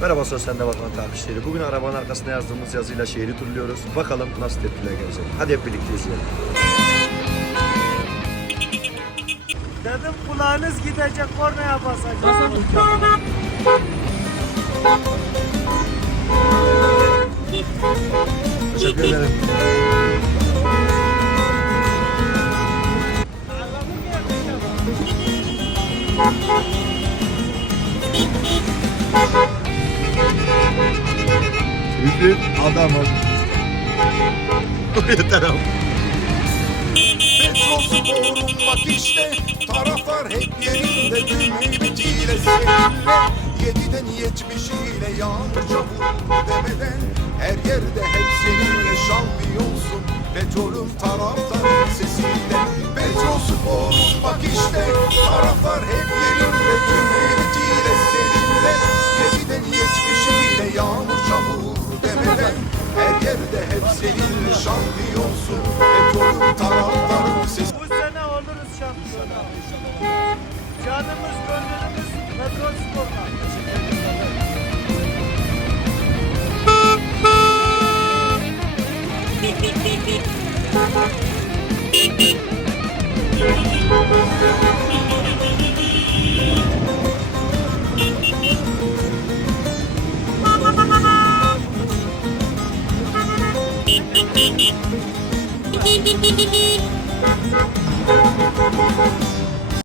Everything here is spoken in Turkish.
Merhaba Sosyal Vatan takipçileri. Bugün arabanın arkasına yazdığımız yazıyla şehri turluyoruz. Bakalım nasıl tepkiler gelecek. Hadi hep birlikte izleyelim. Dedim kulağınız gidecek kornaya basacak. Teşekkür ederim. Büyük adamım. Yeter abi. Bak işte Taraftar hep yerinde Düğmeciyle seninle Yediden yetmişiyle Yağmur çamur demeden Her yerde hep seninle Şampiyonsun Petrolün taraftar şampiyonsun. Et onun taraftarın Bu sene oluruz şampiyona Canımız gönlümüz Petrol Spor'la Thank you.